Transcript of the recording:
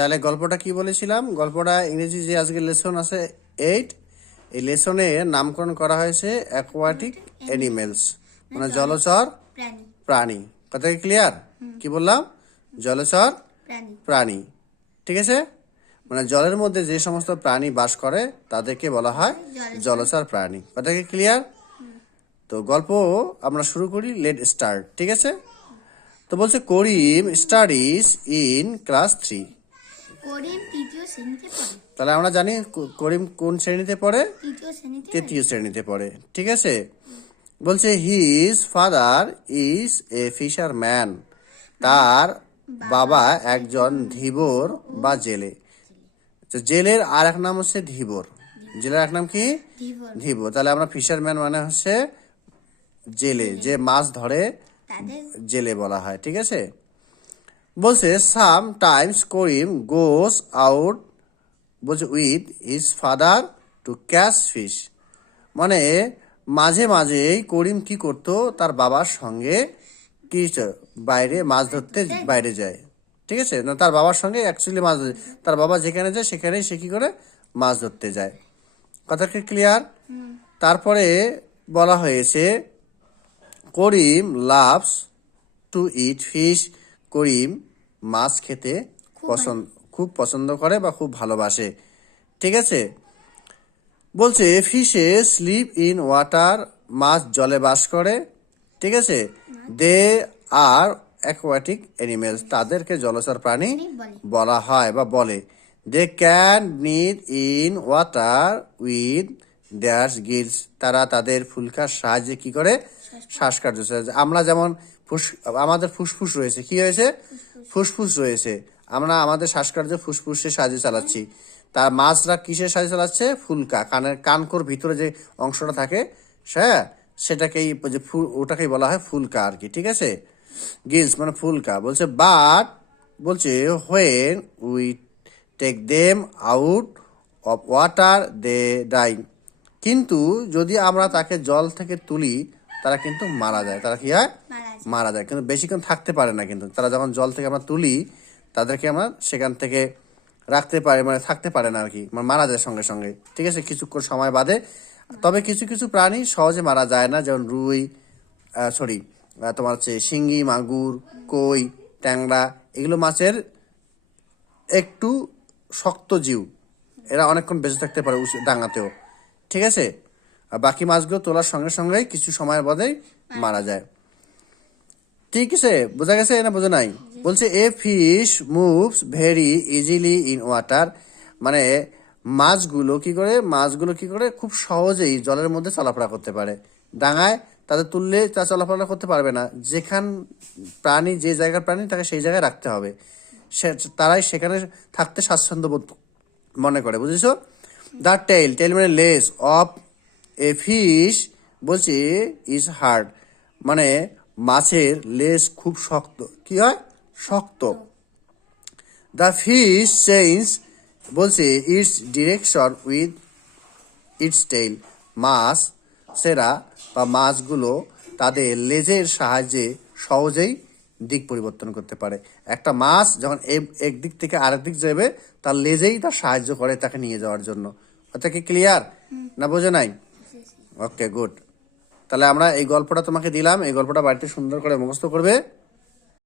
তাহলে গল্পটা কি বলেছিলাম? গল্পটা ইংরেজি যে আজকে লেসন আছে 8, এই লেসনে নামকরণ করা হয়েছে অ্যাকোয়াটিক অ্যানিমেলস, মানে জলচর প্রাণী প্রাণী। কথা কি ক্লিয়ার? কি বললাম? জলচর প্রাণী প্রাণী, ঠিক আছে? মানে জলের মধ্যে যে সমস্ত প্রাণী বাস করে তাদেরকে বলা হয় জলচর প্রাণী। কথা কি ক্লিয়ার? তো গল্প আমরা শুরু করি, লেট স্টার্ট, ঠিক আছে? তো বলছে করিম স্টাডিজ ইন ক্লাস 3। করিম তৃতীয় শ্রেণীতে পড়ে। তাহলে আমরা জানি করিম কোন শ্রেণীতে পড়ে? তৃতীয় শ্রেণীতে তৃতীয় শ্রেণীতে পড়ে, ঠিক আছে? বলছে his father is a fisherman, তার বাবা একজন ধীবর বা জেলে। তো জেলের আর এক নাম হচ্ছে ধীবর। জেলের এক নাম কি? ধীবর। ধীবর। তাহলে আমরা ফিশারম্যান মানে হচ্ছে জেলে, যে মাছ ধরে তাদের জেলে বলা হয়, ঠিক আছে? বলছে সাম টাইমস করিম গোস আউট, বলছে with his father to catch fish, মানে মাঝে মাঝেই করিম কি করতো, তার বাবার সঙ্গে কি বাইরে মাছ ধরতে বাইরে যায়, ঠিক আছে? না, তার বাবার সঙ্গে অ্যাকচুয়ালি মাছ ধরতে, তার বাবা যেখানে যায় সেখানেই সে কি করে মাছ ধরতে যায়। কথা কি ক্লিয়ার? তারপরে বলা হয়েছে করিম লাভস টু ইট ফিশ, করিম মাছ খেতে খুব পছন্দ করে বা খুব ভালোবাসে, ঠিক আছে? বলছে ফিশে স্লিপ ইন ওয়াটার, মাছ জলে বাস করে, ঠিক আছে? দে আর অ্যাকোয়াটিক অ্যানিমেলস, তাদেরকে জলচর প্রাণী বলা হয় বা বলে। They can breathe in water with their gills, তারা তাদের ফুলকার সাহায্যে কি করে শ্বাসকার্য চালায়। আমরা যেমন আমাদের ফুসফুস রয়েছে, কি হয়েছে? ফুসফুস রয়েছে। আমরা আমাদের শ্বাসকার্য ফুসফুসের সাহায্যে চালাচ্ছি। তার মাছরা কিসের সাহায্যে চালাচ্ছে? ফুলকা, কানকোর ভিতরে যে অংশটা থাকে, হ্যাঁ, সেটাকেই ওটাকেই বলা হয় ফুলকা আর কি, ঠিক আছে? গিলস মানে ফুলকা। বলছে বাট, বলছে when we take them out of water they die, কিন্তু যদি আমরা তাকে জল থেকে তুলি তারা কিন্তু মারা যায়। তারা কি হয়? মারা যায়, কিন্তু বেশিক্ষণ থাকতে পারে না। কিন্তু তারা যখন জল থেকে আমরা তুলি তাদেরকে আমরা সেখান থেকে রাখতে পারি, মানে থাকতে পারে না আর কি, মানে মারা যায় সঙ্গে সঙ্গে, ঠিক আছে, কিছুক্ষণ সময় বাদে। তবে কিছু কিছু প্রাণী সহজে মারা যায় না, যেমন রুই, তোমার হচ্ছে শিঙ্গি, মাগুর, কই, ট্যাংরা, এগুলো মাছের একটু শক্ত জীব, এরা অনেকক্ষণ বেঁচে থাকতে পারে ডাঙাতেও, ঠিক আছে? আর বাকি মাছগুলো তোলার সঙ্গে সঙ্গেই কিছু সময়ের বাদেই মারা যায়, ঠিক আছে? বোঝা গেছে না বোঝা নাই? বলছে a fish moves very easily in water, মানে মাছগুলো কি করে খুব সহজেই জলের মধ্যে চলাফেরা করতে পারে। ডাঙায় তাদের তুললে তা চলাফেরা করতে পারবে না। যেখান প্রাণী, যে জায়গার প্রাণী তাকে সেই জায়গায় রাখতে হবে, তারাই সেখানে থাকতে স্বাচ্ছন্দ্য বোধ মনে করে, বুঝেছো? দ্য টেল, টেল মানে লেস, অফ এ ফিশ, বলছে ইজ হার্ড, মানে মাছের লেজ খুব শক্ত। কি হয়? শক্ত। দ্য ফিশ চেঞ্জ, বলছে it's direction with its tail, সেরা বা মাছগুলো তাদের লেজের সাহায্যে সহজেই দিক পরিবর্তন করতে পারে। একটা মাছ যখন একদিক থেকে আরেক দিক যাবে, তার লেজেই তার সাহায্য করে তাকে নিয়ে যাওয়ার জন্য। ওটা কি ক্লিয়ার না বোঝে নাই? ওকে, গুড। তাহলে আমরা এই গল্পটা তোমাকে দিলাম, এই গল্পটা বাড়িতে সুন্দর করে মুখস্থ করবে।